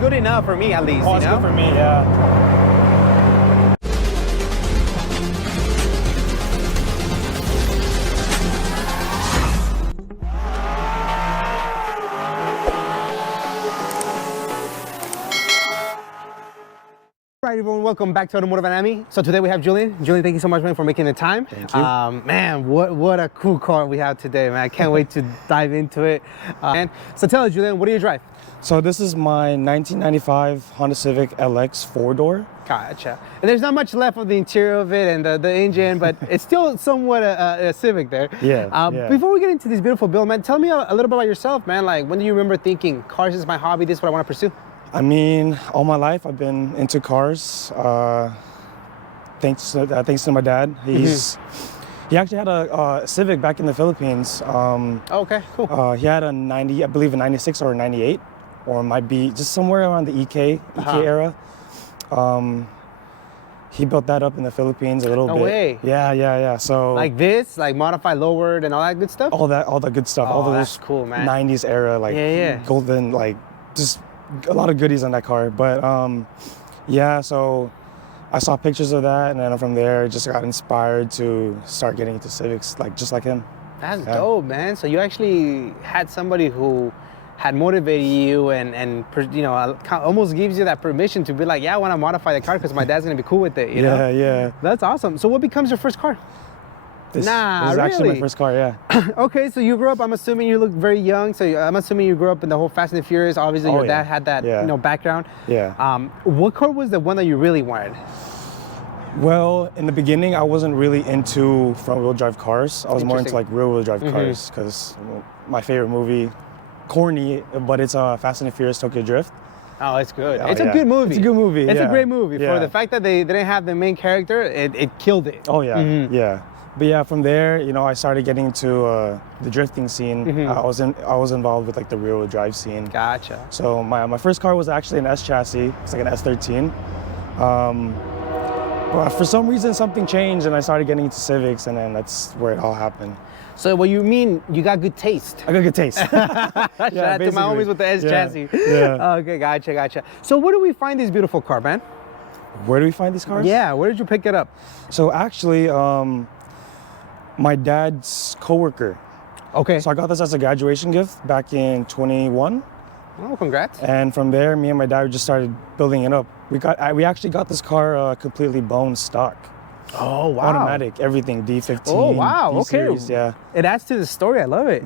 good enough for me, at least. Oh, it's good for me, yeah. All right, everyone, welcome back to Automotive Anatomy. So today we have Julian. Julian, thank you so much, man, for making the time. Thank you. Man, what a cool car we have today, man. I can't wait to dive into it. So tell us, Julian, what do you drive? So this is my 1995 Honda Civic LX 4-door. Gotcha. And there's not much left of the interior of it and the engine, but it's still somewhat a Civic there. Yeah, Before we get into this beautiful build, man, tell me a little bit about yourself, man. Like, when do you remember thinking, cars is my hobby, this is what I want to pursue? I mean, all my life I've been into cars. Thanks to my dad. He actually had a Civic back in the Philippines. Okay, cool. He had a 90, I believe a 96 or a 98, or it might be just somewhere around the EK era. He built that up in the Philippines a little bit. No way. Yeah. So like this, like modified, lowered, and all that good stuff? all the good stuff. All that's those cool, man. 90s era, like golden, like just a lot of goodies on that car. But yeah, so I saw pictures of that, and then from there just got inspired to start getting into Civics, like just like him. That's dope, man. So you actually had somebody who had motivated you and you know, almost gives you that permission to be like, yeah, I want to modify the car because my dad's gonna be cool with it, you know? Yeah. That's awesome. So what becomes your first car? This is actually my first car, yeah. Okay, so you grew up, I'm assuming you look very young, so I'm assuming you grew up in the whole Fast and the Furious. Obviously, your dad had that, you know, background. Yeah. What car was the one that you really wanted? Well, in the beginning, I wasn't really into front-wheel drive cars. I was more into like rear-wheel drive cars because my favorite movie, corny, but it's Fast and the Furious Tokyo Drift. Oh, it's good. It's a good movie. It's a good movie. It's a great movie. For the fact that they didn't have the main character, it killed it. Oh yeah, yeah. But yeah, from there, you know, I started getting into the drifting scene. I was involved with like the rear-wheel drive scene. Gotcha. So my first car was actually an S chassis. It's like an S13. But for some reason, something changed, and I started getting into Civics, and then that's where it all happened. So what you mean, you got good taste? I got good taste. Shout out to my homies with the S chassis. Yeah. Okay, gotcha. So where do we find this beautiful car, man? Where do we find these cars? Yeah, where did you pick it up? So actually, my dad's coworker. Okay. So I got this as a graduation gift back in 21. Oh, congrats. And from there, me and my dad just started building it up. We actually got this car completely bone stock. Oh, wow. Automatic, everything, D15. Oh, wow, D-series, okay. Yeah. It adds to the story, I love it.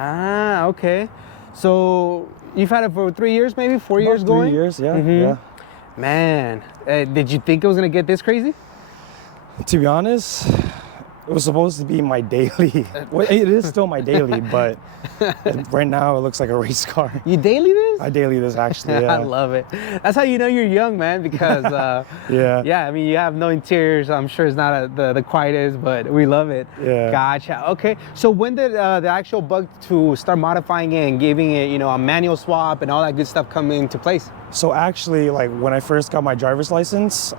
Okay. So you've had it for 3 years, maybe 4 years going? 3 years, yeah. Man, did you think it was gonna get this crazy? To be honest, it was supposed to be my daily. Well, it is still my daily, but right now it looks like a race car. You daily this? I daily this, actually, yeah. I love it. That's how you know you're young, man, because yeah, I mean, you have no interiors. I'm sure it's not the quietest, but we love it. Yeah. Gotcha. Okay, so when did the actual bug to start modifying it and giving it, you know, a manual swap and all that good stuff come into place? So actually, like when I first got my driver's license,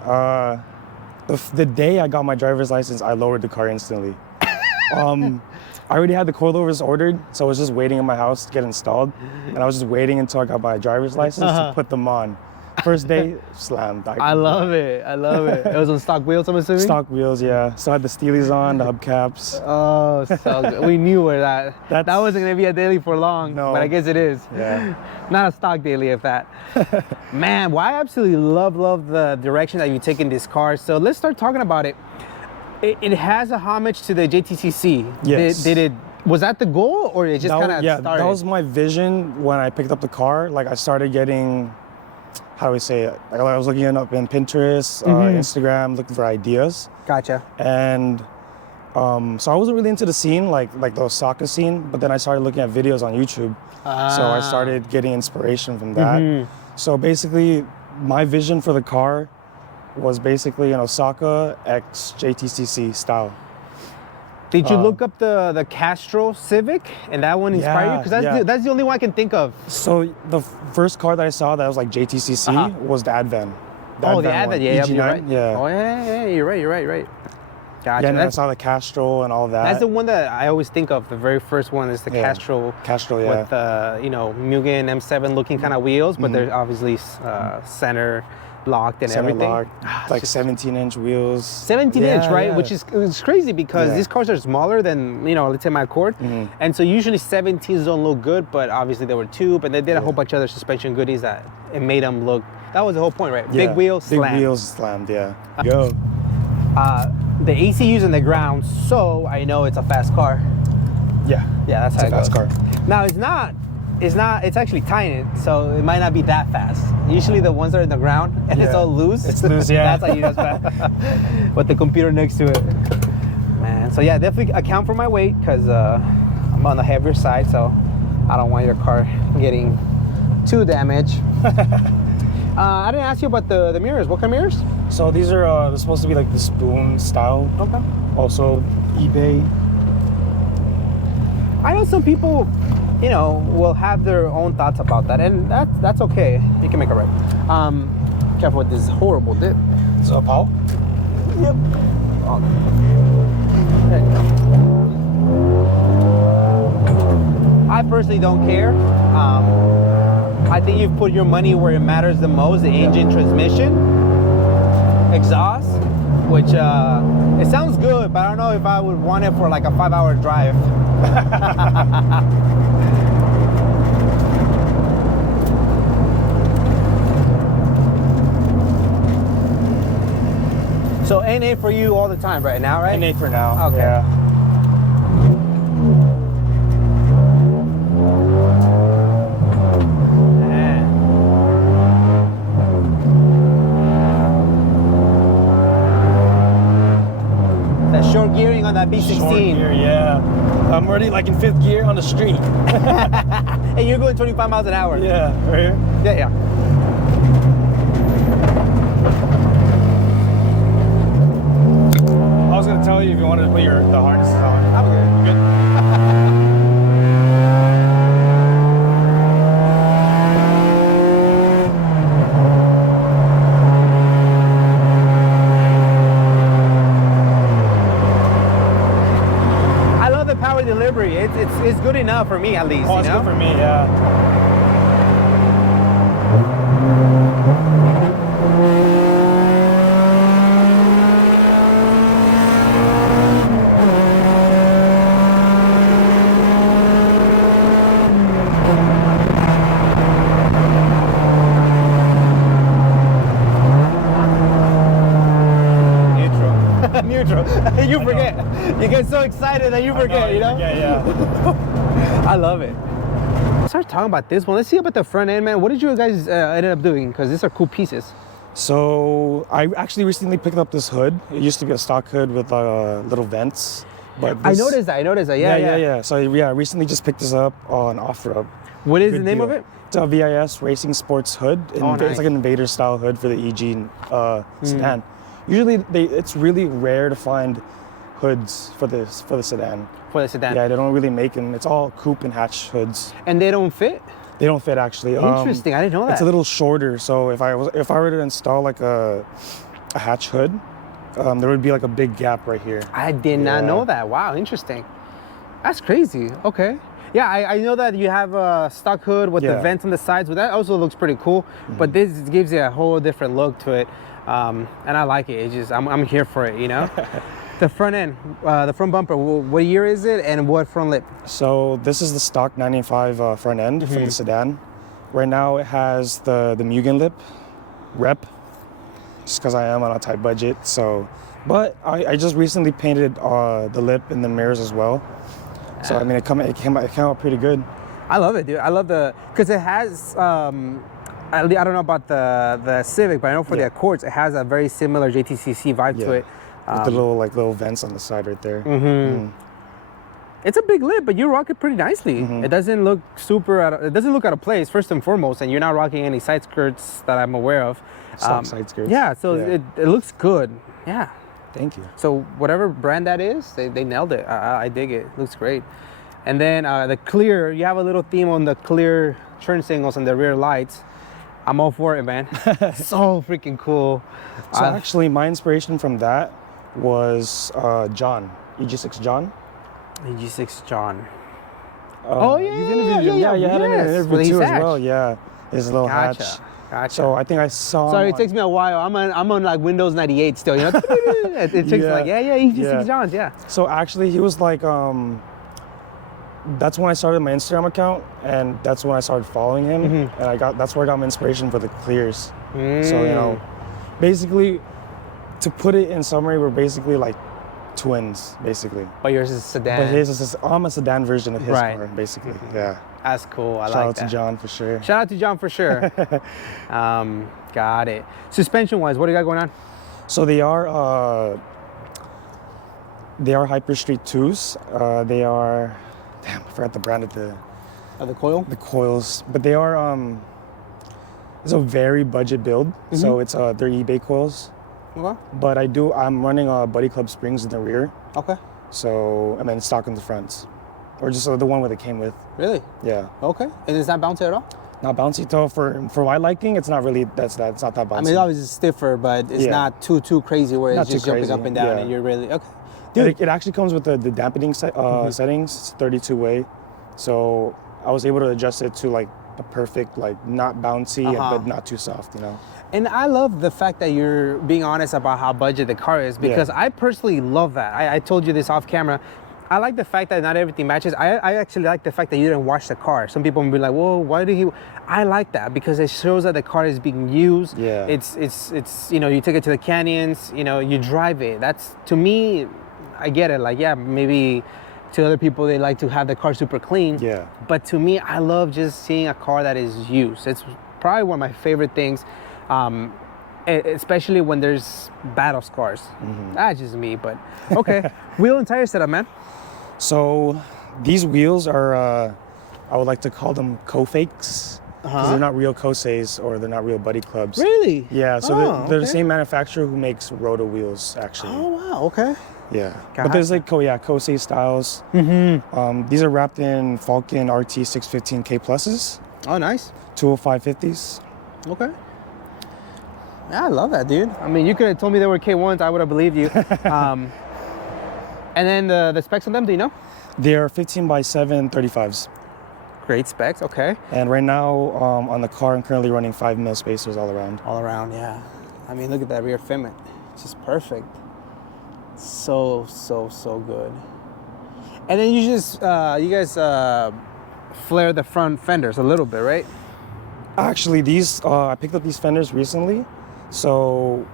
the day I got my driver's license, I lowered the car instantly. I already had the coilovers ordered, so I was just waiting in my house to get installed. And I was just waiting until I got my driver's license to put them on. First day, slammed. I love it. It was on stock wheels, I'm assuming? Stock wheels, yeah. Still had the Steelies on, the hubcaps. Oh, so good. We knew where that wasn't going to be a daily for long, but I guess it is. Yeah. Not a stock daily, if that. Man, well, I absolutely love the direction that you take in this car. So let's start talking about it. It has a homage to the Jtcc. Yes. Was that the goal, or it just kind of started? That was my vision when I picked up the car. Like, I started getting, how do we say it? Like, I was looking it up in Pinterest, Instagram, looking for ideas. Gotcha. And so I wasn't really into the scene, like the Osaka scene, but then I started looking at videos on YouTube. So I started getting inspiration from that. So basically, my vision for the car was basically an Osaka X Jtcc style. Did you look up the Castro Civic and that one inspired you? Because that's the only one I can think of. So the first car that I saw that was like Jtcc was the Advan. The Advan, yeah, you're right. Yeah. Oh, yeah, you're right. Gotcha. Yeah, and I saw the Castrol and all that. That's the one that I always think of. The very first one is the Castrol. Castrol, yeah. With you know, Mugen M7 looking kind of wheels, but they're obviously center locked and Center everything. locked, like 17-inch wheels. 17-inch, right? Yeah. Which is it's crazy because these cars are smaller than, you know, let's say my Accord. And so usually 17s don't look good, but obviously they were tube, and they did a whole bunch of other suspension goodies that it made them look. That was the whole point, right? Yeah. Big wheels, slammed. Big wheels slammed, yeah. Go. The ECU's in the ground, so I know it's a fast car. Yeah. Yeah, that's how It's a fast car. Now it's actually tiny, so it might not be that fast. Usually the ones that are in the ground and it's all loose. It's loose, yeah. That's how you know it's fast. With the computer next to it. Man, so yeah, definitely account for my weight because I'm on the heavier side, so I don't want your car getting too damaged. I didn't ask you about the mirrors. What kind of mirrors? So these are they're supposed to be like the spoon style. Okay. Also eBay. I know some people, you know, will have their own thoughts about that, and that's okay. You can make it right. Careful with this horrible dip. So Paul? Yep. Oh. There you go. I personally don't care. I think you've put your money where it matters the most: the engine, transmission, exhaust. Which it sounds good, but I don't know if I would want it for like a 5-hour drive. So NA for you all the time right now, right? NA for now. Okay. Yeah. That short gearing on that B16. Short gear, yeah. I'm already like in 5th gear on the street. And you're going 25 miles an hour. Yeah, right here. Yeah. I was gonna tell you if you wanted to put the harnesses on. I'm good. Good. I love the power delivery. It's good enough for me at least. Oh, it's good for me, yeah. Neutral. You forget. You get so excited that you forget, you know? Yeah. I love it. Let's start talking about this one. Let's see about the front end, man. What did you guys ended up doing? Because these are cool pieces. So I actually recently picked up this hood. It used to be a stock hood with little vents. But I noticed that. Yeah. So I recently just picked this up on OfferUp. What is the name of it? It's a VIS Racing Sports hood. Nice. It's like an Invader style hood for the EG sedan. Usually it's really rare to find hoods for the sedan. For the sedan. Yeah, they don't really make them. It's all coupe and hatch hoods. And they don't fit? They don't fit actually. Interesting. I didn't know that. It's a little shorter, so if I were to install like a hatch hood, there would be like a big gap right here. I did not know that. Wow, interesting. That's crazy. Okay. Yeah, I know that you have a stock hood with the vents on the sides, but that also looks pretty cool. But this gives you a whole different look to it. And I like it. It's just I'm here for it, you know. The front end, the front bumper. What year is it, and what front lip? So this is the stock 95 front end for the sedan. Right now it has the Mugen lip rep, just because I am on a tight budget. So, but I just recently painted the lip and the mirrors as well. So I mean, it came out pretty good. I love it, dude. I love because it has. I don't know about the Civic, but I know for the Accords, it has a very similar JTCC vibe to it. With the little vents on the side right there. It's a big lip, but you rock it pretty nicely. It doesn't look it doesn't look out of place, first and foremost, and you're not rocking any side skirts that I'm aware of. Stock side skirts. Yeah, so it looks good. Yeah. Thank you. So whatever brand that is, they nailed it. I dig it. Looks great. And then the clear, you have a little theme on the clear turn signals and the rear lights. I'm all for it, man. So freaking cool. So actually, my inspiration from that was John, EG6 John. EG6 John. You've interviewed him. Yeah, you had an interview too as well. Yeah, his little hatch. Gotcha. So I think I saw. Sorry, it takes me a while. I'm on like Windows 98 still. You know, it takes like EG6 Johns. Yeah. So actually, he was like, that's when I started my Instagram account, and that's when I started following him, and that's where I got my inspiration for the clears. So you know, basically, to put it in summary, we're basically like twins, basically. But yours is sedan. But his is I'm a sedan version of his car, basically. Yeah. That's cool. I like that. Shout out to John for sure. Shout out to John for sure. Got it. Suspension-wise, what do you got going on? So they are Hyper Street 2s. They are, damn, I forgot the brand of the coil? The coils. But they are, it's a very budget build. So it's they're eBay coils. Okay. But I'm running Buddy Club springs in the rear. Okay. So, and then stock in the fronts. Or just the one where they came with. Really? Yeah. Okay. And is that bouncy at all? Not bouncy though. For my liking, it's not really. It's not that bouncy. I mean, it's obviously stiffer, but it's not too crazy where it's just jumping up and down, and you're really okay. Dude, it actually comes with the dampening settings. It's 32-way, so I was able to adjust it to like a perfect, like not bouncy but not too soft, you know. And I love the fact that you're being honest about how budget the car is, because I personally love that. I told you this off camera. I like the fact that not everything matches. I actually like the fact that you didn't wash the car. Some people will be like, "Whoa, why did he?" I like that because it shows that the car is being used. Yeah. It's you know, you take it to the canyons, you know, you drive it. That's, to me, I get it. Like, yeah, maybe to other people they like to have the car super clean. Yeah. But to me, I love just seeing a car that is used. It's probably one of my favorite things. Especially when there's battle scars. That's just me, but okay. Wheel and tire setup, man. So these wheels are, I would like to call them co-fakes, because they're not real Koseis or they're not real Buddy Clubs. Really? Yeah, so they're the same manufacturer who makes Roto wheels, actually. Oh, wow, okay. Yeah, but there's like Kosei styles. These are wrapped in Falcon RT 615K pluses. Oh, nice. 205/50s. Okay. Yeah, I love that, dude. I mean, you could have told me they were K1s, I would have believed you. And then the specs on them, do you know? They're 15x7 35s. Great specs, okay. And right now on the car, I'm currently running 5mm spacers all around. All around, yeah. I mean, look at that rear fitment. It's just perfect. So good. And then you just, you guys flare the front fenders a little bit, right? Actually, these, I picked up these fenders recently, so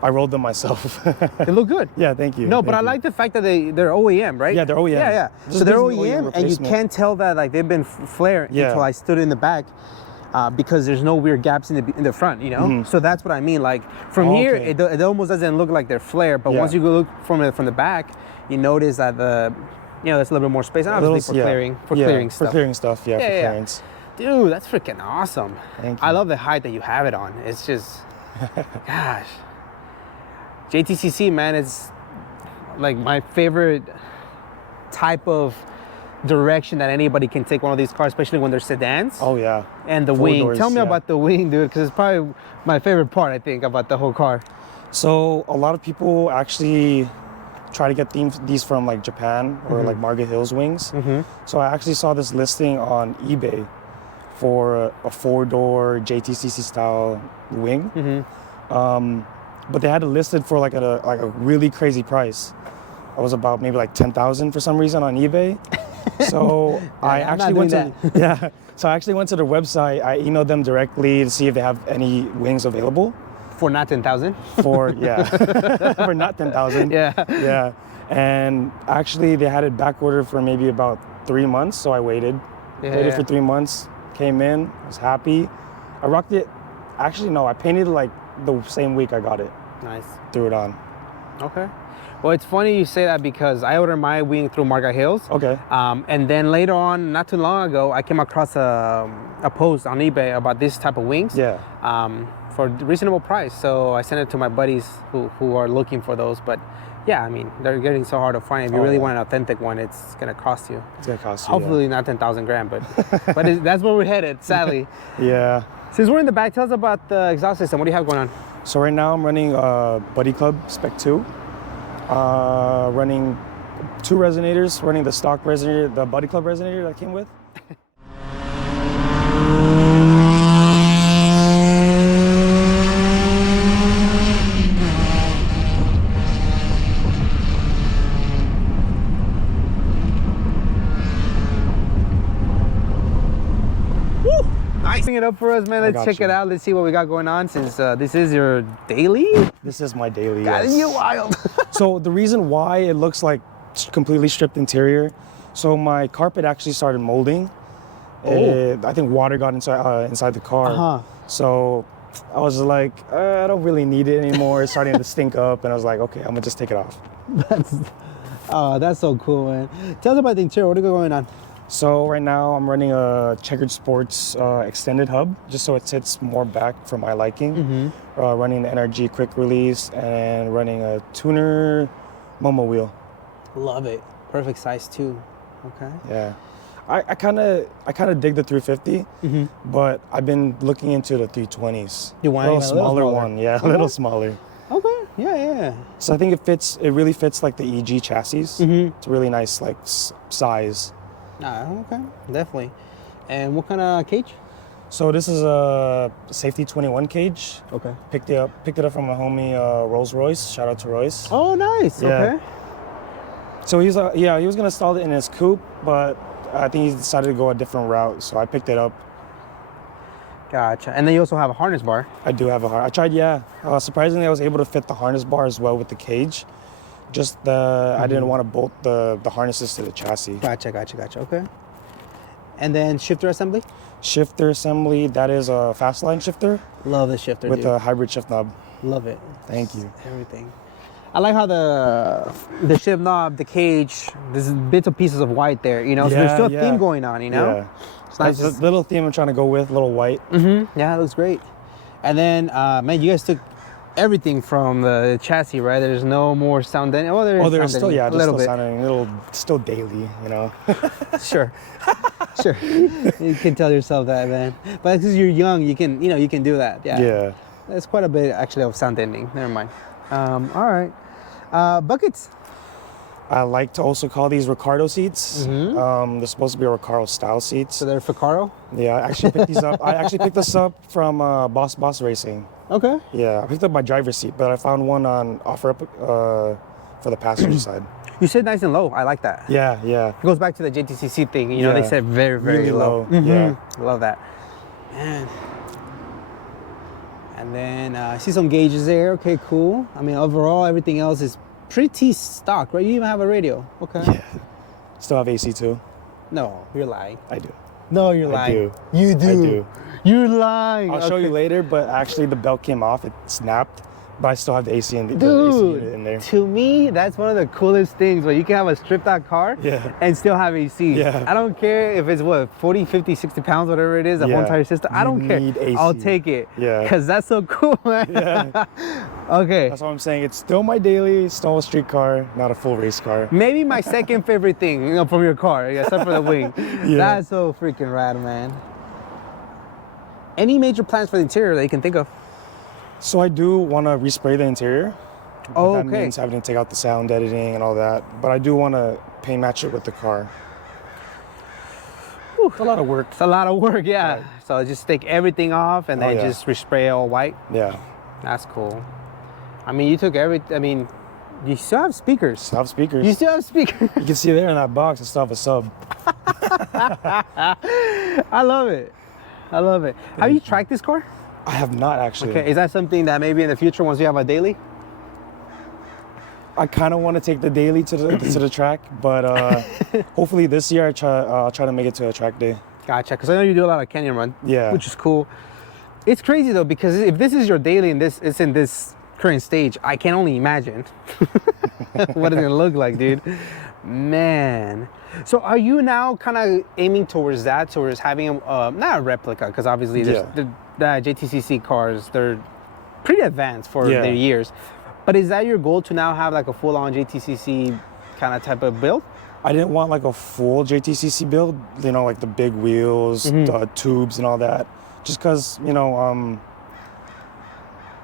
I rolled them myself. They look good. Yeah, thank you. No, but I like the fact that they're OEM, right? Yeah, they're OEM. Yeah. So they're OEM, and you can't tell that like they've been flaring until I stood in the back, because there's no weird gaps in the front, you know. So that's what I mean. Like from here, it almost doesn't look like they're flared, but once you go look from the back, you notice that there's a little bit more space. And obviously for clearing stuff. For clearing stuff, for clearance. Dude, that's freaking awesome. Thank you. I love the height that you have it on. It's just, gosh. JTCC, man, it's like my favorite type of direction that anybody can take one of these cars, especially when they're sedans. Oh, yeah. And the wing. Doors, Tell me about the wing, dude, because it's probably my favorite part, I think, about the whole car. So a lot of people actually try to get these from like Japan or like Marga Hills wings. So I actually saw this listing on eBay for a 4-door JTCC style wing. But they had it listed for like a really crazy price. It was about maybe like 10,000 for some reason on eBay. So I actually went to So I actually went to their website. I emailed them directly to see if they have any wings available. For not 10,000? For for not 10,000. Yeah. And actually they had it back ordered for maybe about 3 months. So I waited. Waited for 3 months. Came in. Was happy. I rocked it. Actually, no. I painted it like the same week I got it. Nice. Threw it on. Okay. Well, it's funny you say that because I ordered my wing through Marga Hills. Okay. And then later on, not too long ago, I came across a post on eBay about this type of wings. Yeah. For a reasonable price. So I sent it to my buddies who are looking for those. But yeah, I mean, they're getting so hard to find. If you really want an authentic one, it's going to cost you. It's going to cost you. Hopefully not 10,000 grand, but that's where we're headed, sadly. Yeah. Since we're in the back, tell us about the exhaust system. What do you have going on? So right now I'm running Buddy Club Spec 2. Running 2 resonators, running the stock resonator, the Buddy Club resonator that came with. Nice. Bring it up for us, man. Let's check it out. Let's see what we got going on since this is your daily. This is my daily. God, yes. you're wild. So the reason why it looks like completely stripped interior, so my carpet actually started molding. I think water got inside the car. So I was like, I don't really need it anymore. It's starting to stink up, and I was like, okay, I'm gonna just take it off. That's so cool, man. Tell us about the interior. What are going on? So right now I'm running a Checkered Sports extended hub, just so it sits more back for my liking. Running the NRG quick release and running a tuner Momo wheel. Love it. Perfect size too. Okay. Yeah. I kind of dig the 350, but I've been looking into the 320s. You want a little smaller one, yeah, a little smaller. Okay. Yeah. So I think it really fits like the EG chassis. It's a really nice like size. Okay, definitely. And what kind of cage? So this is a safety 21 cage. Okay. Picked it up from my homie Rolls Royce. Shout out to Royce. Oh, nice. Yeah. Okay. So he was gonna install it in his coupe, but I think he decided to go a different route. So I picked it up. Gotcha. And then you also have a harness bar. I do have a harness. I tried, yeah. Surprisingly, I was able to fit the harness bar as well with the cage. Just I didn't want to bolt the harnesses to the chassis. Gotcha. Okay. And then shifter assembly? Shifter assembly, that is a fast line shifter. Love the shifter, with a hybrid shift knob. Love it. Thank you. Everything. I like how the shift knob, the cage, there's bits and pieces of white there, you know? So there's still a theme going on, you know? Yeah. It's nice. That's the little theme I'm trying to go with, a little white. Yeah, it looks great. And then, man, you guys took everything from the chassis, right? There's no more sound deadening. There's still, a little bit. Sounding, still daily, you know? Sure. You can tell yourself that, man. But because you're young, you can do that. Yeah. That's quite a bit, actually, of sound deadening. Never mind. All right. Buckets. I like to also call these Recaro seats. They're supposed to be Recaro style seats. So they're Recaro? Yeah, I actually picked these up. I actually picked this up from Boss Racing. Okay. Yeah, I picked up my driver's seat, but I found one on offer up for the passenger side. You said nice and low. I like that. Yeah. It goes back to the JTCC thing. You know, they said very, very really low. Yeah. Love that. Man. And then I see some gauges there. Okay, cool. I mean, overall, everything else is pretty stock, right? You even have a radio. Okay. Yeah. Still have AC too. No, you're lying. I do. No, you're lying. I do. You do. I do. You're lying. I'll show you later, but actually the belt came off. It snapped, but I still have the AC in Dude, the AC unit in there. To me, that's one of the coolest things where you can have a stripped out car and still have AC. Yeah. I don't care if it's 40, 50, 60 pounds, whatever it is, a one-tire system. I don't care. AC. I'll take it. Yeah. Because that's so cool, man. Yeah. Okay. That's what I'm saying. It's still my daily, still a street car, not a full race car. Maybe my second favorite thing, from your car, except for the wing. That's so freaking rad, man. Any major plans for the interior that you can think of? So I do want to respray the interior. Oh, that means having to take out the sound editing and all that. But I do want to paint match it with the car. Whew. It's a lot of work. It's a lot of work, yeah. Right. So just take everything off and then just respray all white. Yeah. That's cool. I mean, you took you still have speakers. Still have speakers. You still have speakers. You can see there in that box, I still have a sub. I love it. Have you tracked this car? I have not actually. Okay, is that something that maybe in the future, once you have a daily? I kind of want to take the daily to the track, but hopefully this year I'll try to make it to a track day. Gotcha, because I know you do a lot of canyon run. Yeah. Which is cool. It's crazy though, because if this is your daily and it's in this current stage, I can only imagine what it's gonna look like, dude. Man. So are you now kind of aiming towards having not a replica, because obviously the JTCC cars, they're pretty advanced for their years. But is that your goal to now have like a full-on JTCC kind of type of build? I didn't want like a full JTCC build, you know, like the big wheels, the tubes and all that. Just because, you know,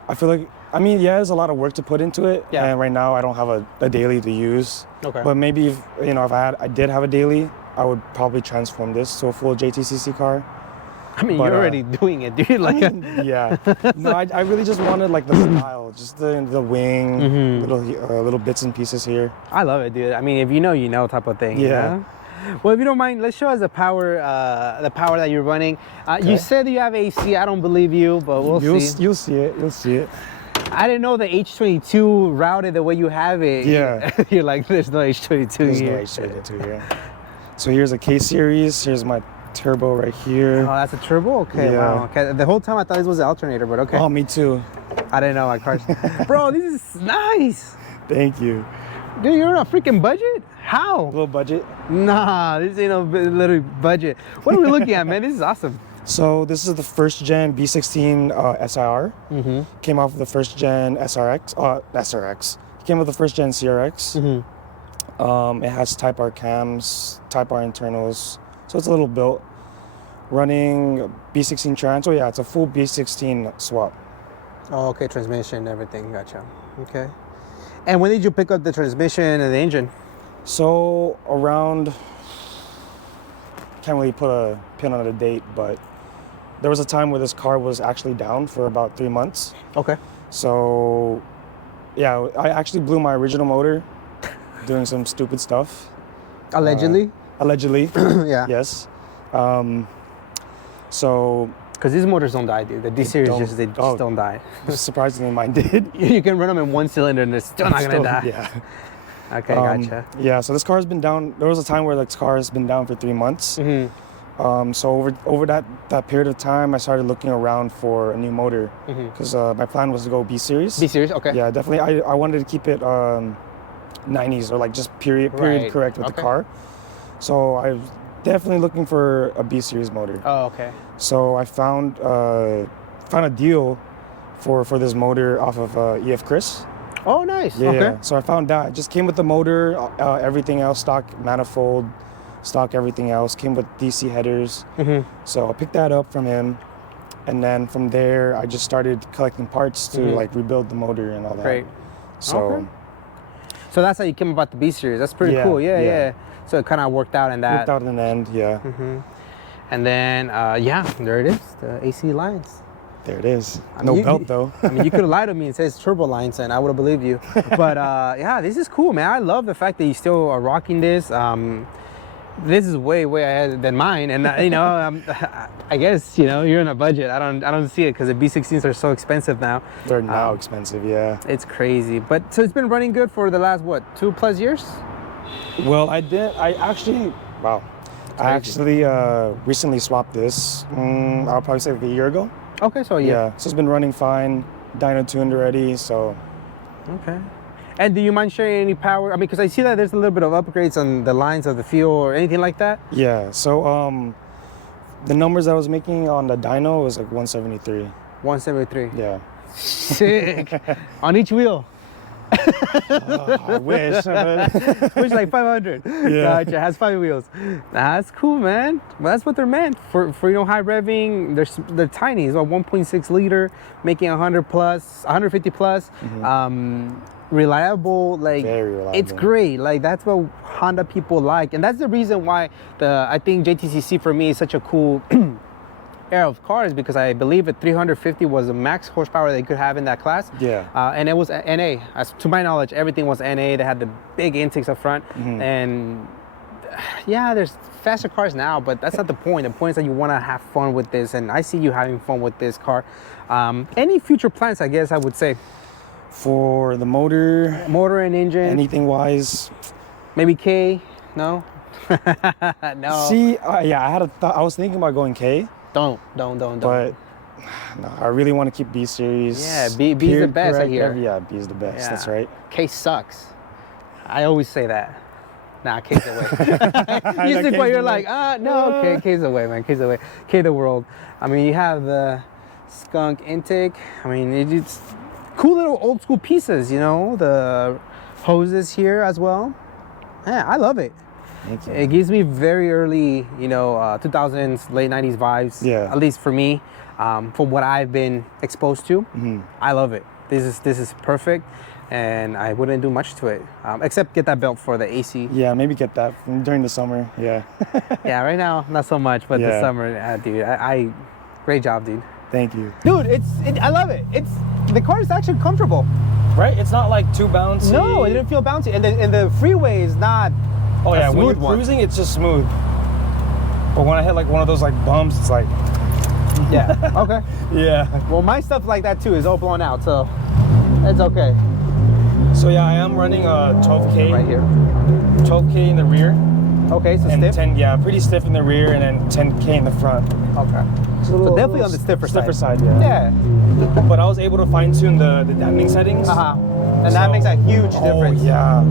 I feel like I mean, yeah, there's a lot of work to put into it. Yeah. And right now I don't have a daily to use. Okay. But maybe if, if I did have a daily, I would probably transform this to a full JTCC car. I mean, you're already doing it, dude. Like, yeah. No, I really just wanted like the style, just the wing, little bits and pieces here. I love it, dude. I mean, if you know type of thing. Yeah. You know? Well, if you don't mind, let's show us the power that you're running. Okay. You said you have AC. I don't believe you, but we'll see. You'll see it. You'll see it. I didn't know the H22 routed the way you have it. Yeah. You're like, there's no H22 There's here. no H22 here. So here's a K series. Here's my turbo right here. Oh, that's a turbo? Okay, Yeah. wow. Okay. The whole time I thought this was the alternator, but okay. Oh, me too. I didn't know my cars. Bro, this is nice. Thank you. Dude, you're on a freaking budget? How? Little budget. Nah, this ain't no little budget. What are we looking at, man? This is awesome. So this is the first gen B16 SIR. Came off of the first gen SRX. Came with the first gen CRX. It has Type R cams, Type R internals. So it's a little built. Running B16 trans. Oh yeah, it's a full B16 swap. Oh, okay, transmission, everything, gotcha. Okay. And when did you pick up the transmission and the engine? So around, can't really put a pin on a date, but there was a time where this car was actually down for about 3 months. Okay. So yeah, I actually blew my original motor doing some stupid stuff. Allegedly? Allegedly. Yeah. Yes. So because these motors don't die, dude. The D series they just don't die. surprisingly, mine did. You can run them in one cylinder and they're still not gonna die. Yeah. Okay, gotcha. Yeah. So this car has been down. There was a time where this car has been down for 3 months. So over that period of time, I started looking around for a new motor because my plan was to go B series. B series, okay. Yeah, definitely. I wanted to keep it 90s or like just period correct with the car. So I was definitely looking for a B series motor. Oh, okay. So I found a deal for this motor off of EF Chris. Oh, nice. Yeah. Okay. So I found that. It just came with the motor, everything else, stock manifold, stock everything else, came with DC headers. So I picked that up from him. And then from there, I just started collecting parts to like rebuild the motor and all that. Great. So, okay. So that's how you came about the B series. That's pretty cool. Yeah. So it kind of worked out in that. Worked out in the end, yeah. And then, yeah, there it is, the AC lines. There it is. No belt, though. I mean, you could have lied to me and says turbo lines, and I would have believed you. But yeah, this is cool, man. I love the fact that you still are rocking this. This is way ahead than mine, and I guess you're in a budget. I don't see it because the B16s are so expensive now. They're now expensive, yeah. It's crazy. But so it's been running good for the last 2+ years. Well, I actually recently swapped this. I'll probably say like a year ago. Okay, so yeah. So it's been running fine, dyno tuned already, so. Okay. And do you mind sharing any power? I mean, because I see that there's a little bit of upgrades on the lines of the fuel or anything like that. Yeah, so the numbers I was making on the dyno was like 173. 173. Yeah. Sick. On each wheel. I wish. Which like 500. Yeah. Gotcha. Has 5 wheels. That's cool, man. Well, that's what they're meant for. High revving. They're tiny. It's about 1.6 liter, making 150 plus. Reliable. Like very reliable. It's great. Like that's what Honda people like, and that's the reason why I think JTCC for me is such a cool era of cars, because I believe that 350 was the max horsepower they could have in that class. Yeah. And it was NA. To my knowledge, everything was NA. They had the big intakes up front. And yeah, there's faster cars now, but that's not the point. The point is that you want to have fun with this, and I see you having fun with this car. Any future plans, I guess I would say? For the motor and engine. Anything wise? Maybe K? No? No. See, yeah, I was thinking about going K. Don't. But no, I really want to keep B series. Yeah, B is the best, I hear. Yeah, B is the best. Yeah. That's right. K sucks. I always say that. Nah, K's away. You think, but you're like, no, K's away, man. K's away. K the world. I mean, you have the skunk intake. I mean, it's cool little old school pieces, the hoses here as well. Yeah, I love it. Thank you. It gives me very early, 2000s, late 90s vibes. Yeah. At least for me, from what I've been exposed to. I love it. this is perfect, and I wouldn't do much to it except get that belt for the AC. Yeah, maybe get that during the summer. Yeah. Yeah, right now not so much, but this Yeah. summer, dude, I great job, dude. Thank you. Dude, I love it. The car is actually comfortable. Right? It's not like too bouncy. No, it didn't feel bouncy, and the freeway is not. Oh yeah, when you're smooth one. cruising, it's just smooth. But when I hit like one of those like bumps, it's like, Yeah. Okay. yeah. Well, my stuff like that too is all blown out, so it's okay. So yeah, I am running a 12K. Right here. 12K in the rear. Okay, so And stiff. 10, yeah, pretty stiff in the rear, and then 10K in the front. Okay. So definitely on the stiffer side. Yeah. Yeah. But I was able to fine tune the damping settings. And that makes a huge difference. Oh yeah.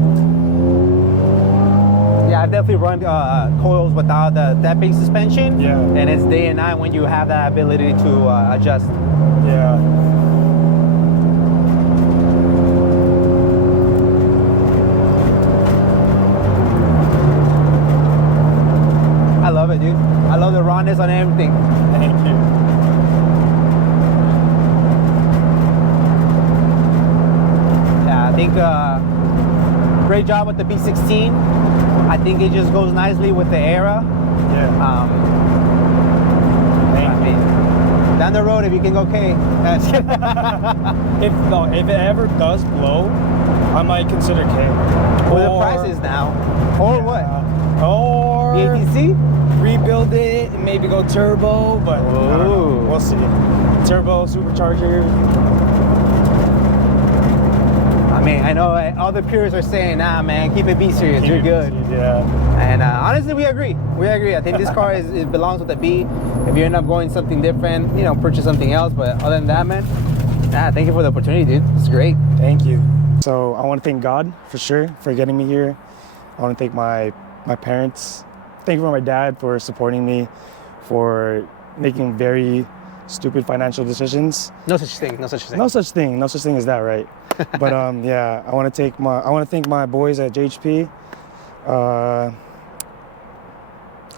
Yeah, I've definitely run coils without the damping suspension. Yeah. And it's day and night when you have that ability to adjust. Yeah. I love it, dude. I love the rawness on everything. Thank you. Yeah, I think great job with the B16. I think it just goes nicely with the era. Yeah. I mean, down the road, if you can go okay. If it ever does blow, I might consider K. Well, the price is now. Or what? Or BTC? rebuild it and maybe go turbo, but I don't know. Ooh. We'll see. Turbo, supercharger. I mean, I know all the purists are saying, nah, man, keep it B series, you're good. Yeah. And honestly, we agree. We agree. I think this car it belongs with the B. If you end up going something different, you know, purchase something else. But other than that, man, thank you for the opportunity, dude. It's great. Thank you. So I want to thank God for sure for getting me here. I want to thank my parents. Thank you for my dad for supporting me, for making very stupid financial decisions. No such thing. No such thing. No such thing. No such thing as that, right? But yeah, I want to thank my boys at JHP. I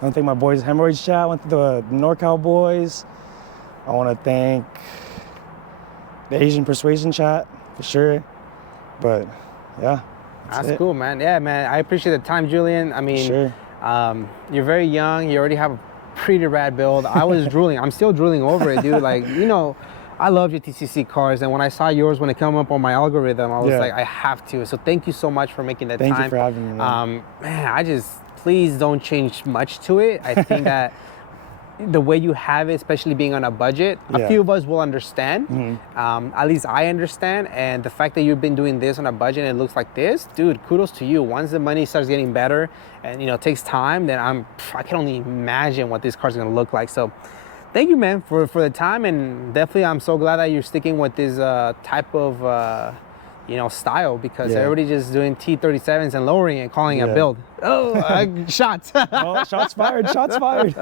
want to thank my boys at Hemorrhoids Chat. I want to thank the NorCal boys. I want to thank the Asian Persuasion Chat for sure. But yeah, that's cool, man. Yeah, man. I appreciate the time, Julian. I mean, sure. You're very young. You already have a pretty rad build. I was drooling. I'm still drooling over it, dude. Like, you know, I love your TCC cars, and when I saw yours when it came up on my algorithm, I was like, I have to. So thank you so much for making that time. Thank you for having me, man. Man, please don't change much to it. I think that the way you have it, especially being on a budget, a few of us will understand. Mm-hmm. At least I understand. And the fact that you've been doing this on a budget and it looks like this, dude, kudos to you. Once the money starts getting better and, you know, it takes time, then I can only imagine what this car's gonna look like. So thank you, man, for the time. And definitely I'm so glad that you're sticking with this type of, you know, style, because everybody's just doing T37s and lowering and calling a build. Oh, shots. Oh, shots fired, shots fired.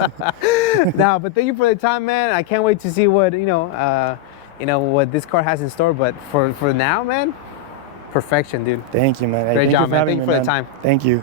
No, but thank you for the time, man. I can't wait to see what, you know, what this car has in store. But for now, man, perfection, dude. Thank you, man. Great job, man. Thank you for the time. Thank you.